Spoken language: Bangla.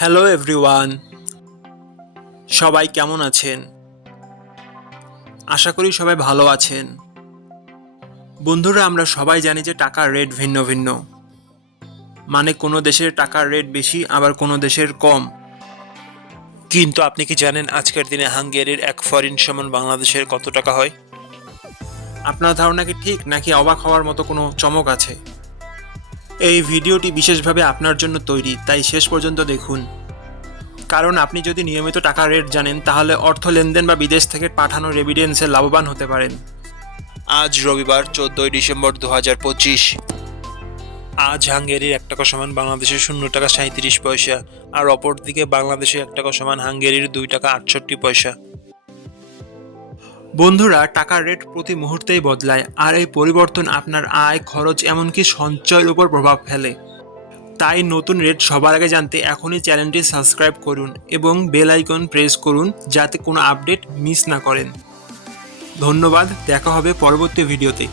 হ্যালো এভরিওয়ান, সবাই কেমন আছেন? আশা করি সবাই ভালো আছেন। বন্ধুরা, আমরা সবাই জানি যে টাকার রেট ভিন্ন ভিন্ন। মানে কোনো দেশের টাকার রেট বেশি, আবার কোনো দেশের কম। কিন্তু আপনি কি জানেন আজকের দিনে হাঙ্গেরির এক ফরিন সমান বাংলাদেশের কত টাকা হয়? আপনার ধারণা কি ঠিক, নাকি অবাক হওয়ার মতো কোনো চমক আছে? এই ভিডিওটি বিশেষভাবে আপনার জন্য তৈরি, তাই শেষ পর্যন্ত দেখুন। কারণ আপনি যদি নিয়মিত টাকার রেট জানেন, তাহলে অর্থ লেনদেন বা বিদেশ থেকে পাঠানো রেমিটেন্সে লাভবান হতে পারেন। আজ রবিবার 14 ডিসেম্বর 2025। আজ হাঙ্গেরির 1 টাকা সমান বাংলাদেশের 0 টাকা 37 পয়সা, আর অপরদিকে বাংলাদেশের 1 টাকা সমান হাঙ্গেরির 2 টাকা 68 পয়সা। বন্ধুরা, টাকার রেট প্রতি মুহূর্তেই বদলায়, আর এই পরিবর্তন আপনার আয়, খরচ, এমনকি সঞ্চয়ের উপর প্রভাব ফেলে। তাই নতুন রেট সবার আগে জানতে এখনই চ্যানেলটি সাবস্ক্রাইব করুন এবং বেল আইকন প্রেস করুন, যাতে কোনো আপডেট মিস না করেন। ধন্যবাদ, দেখা হবে পরবর্তী ভিডিওতে।